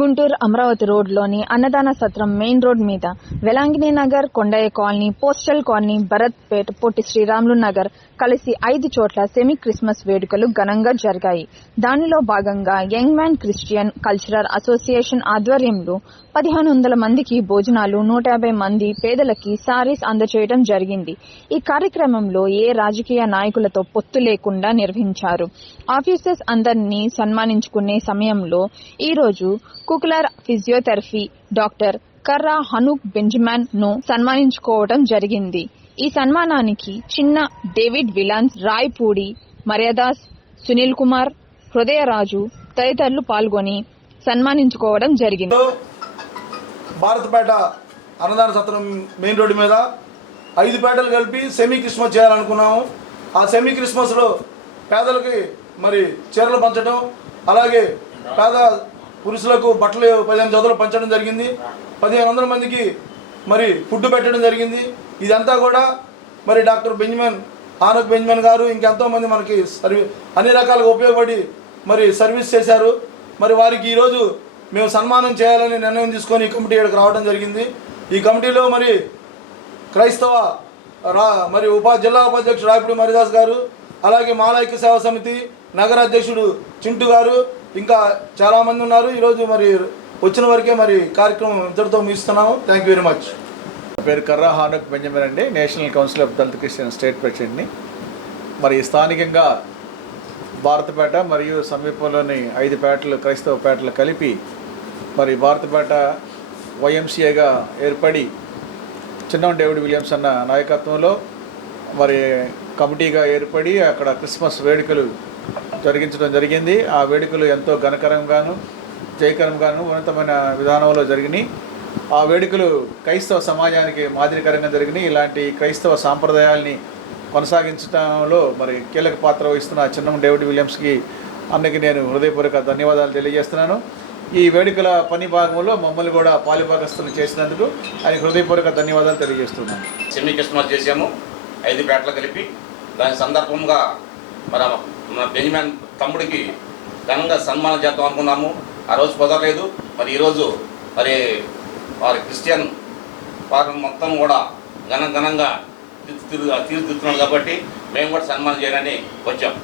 గుంటూరు అమరావతి రోడ్లోని అన్నదాన సత్రం మెయిన్ రోడ్ మీద Velankanni Nagar Kondaiah colony postal colony Bharat Pet Potti Sriramulu Nagar కలిసి ఐదు చోట్ల సెమీ క్రిస్మస్ వేడుకలు ఘనంగా జరిగాయి. దానిలో భాగంగా young man Christian cultural association ఆధ్వర్యంలో పదిహేను వందల మందికి భోజనాలు నూట యాభై మంది పేదలకి సారీస్ అందచేయడం జరిగింది. ఈ కార్యక్రమంలో ఏ రాజకీయ నాయకులతో పొత్తు లేకుండా నిర్వహించారు. ఆఫీసర్స్ అందరినీ సన్మానించుకునే సమయంలో ఈ రోజు కుకులర్ ఫిజియోథెరపీ డాక్టర్ కర్రా హనూక్ బెంజమాన్ను సన్మానించుకోవడం జరిగింది. ఈ సన్మానానికి చిన్న డేవిడ్ విలాన్స్ రాయ్పూడి మర్యాదాస్ సునీల్ కుమార్ హృదయరాజు తదితరులు పాల్గొని సన్మానించుకోవడం జరిగింది. భారతపేట అన్నదాన సత్రం మెయిన్ రోడ్డు మీద ఐదు పేటలు కలిపి సెమీ క్రిస్మస్ చేయాలనుకున్నాము. ఆ సెమీ క్రిస్మస్లో పేదలకి మరి చీరలు పంచడం అలాగే పేద పురుషులకు బట్టలు పదిహేను చదువులు పంచడం జరిగింది. పదిహేను వందల మందికి మరి ఫుడ్ పెట్టడం జరిగింది. ఇదంతా కూడా మరి డాక్టర్ బెంజమిన్ ఆనక్ బెంజమిన్ గారు ఇంకెంతోమంది మనకి సర్వీ అన్ని రకాలుగా ఉపయోగపడి మరి సర్వీస్ చేశారు. మరి వారికి ఈరోజు మేము సన్మానం చేయాలని నిర్ణయం తీసుకొని ఈ కమిటీ ఇక్కడికి రావడం జరిగింది. ఈ కమిటీలో మరి క్రైస్తవ రా మరి ఉపా జిల్లా ఉపాధ్యక్షుడు రాయపూడి మరిదాస్ గారు అలాగే మాలైక్య సేవా సమితి నగర అధ్యక్షుడు చింటు గారు ఇంకా చాలామంది ఉన్నారు. ఈరోజు మరి వచ్చిన వరకే మరి కార్యక్రమం ఇంతటితో ముగిస్తున్నాము. థ్యాంక్ యూ వెరీ మచ్ నా పేరు కర్రా హానక్ బెంజమిన్ అండి. National council of Dalit Christian state ప్రెసిడెంట్ని. మరి స్థానికంగా భారతపేట మరియు సమీపంలోని ఐదు పేటలు క్రైస్తవ పేటలు కలిపి మరి భారతపేట వైఎంసీఏగా ఏర్పడి చిన్నం డేవిడ్ విలియమ్స్ అన్న నాయకత్వంలో మరి కమిటీగా ఏర్పడి అక్కడ క్రిస్మస్ వేడుకలు జరిగించడం జరిగింది. ఆ వేడుకలు ఎంతో ఘనకరంగాను జయకరంగాను ఉన్నతమైన విధానంలో జరిగినాయి. ఆ వేడుకలు క్రైస్తవ సమాజానికి మాదిరికరంగా జరిగినాయి. ఇలాంటి క్రైస్తవ సాంప్రదాయాల్ని కొనసాగించడంలో మరి కీలక పాత్ర వహిస్తున్న చిన్నం డేవిడ్ విలియమ్స్కి అన్నకి నేను హృదయపూర్వక ధన్యవాదాలు తెలియజేస్తున్నాను. ఈ వేడుకల పని భాగంలో మమ్మల్ని కూడా పాలిభాగస్తులు చేసినందుకు ఆయనకు హృదయపూర్వక ధన్యవాదాలు తెలియజేస్తున్నాను. సెమీ కృష్ణ చేసాము ఐదు పేటలు కలిపి దాని సందర్భంగా మరి మన బెంజమిన్ తమ్ముడికి ఘనంగా సన్మానం చేద్దాం అనుకున్నాము. ఆ రోజు కుదరలేదు. మరి ఈరోజు మరి వారి క్రిస్టియన్ వారు మొత్తం కూడా ఘన ఘనంగా తీర్చిదిద్దు తీర్చిదిద్దుతున్నాడు కాబట్టి మేము కూడా సన్మానం చేయాలని వచ్చాం.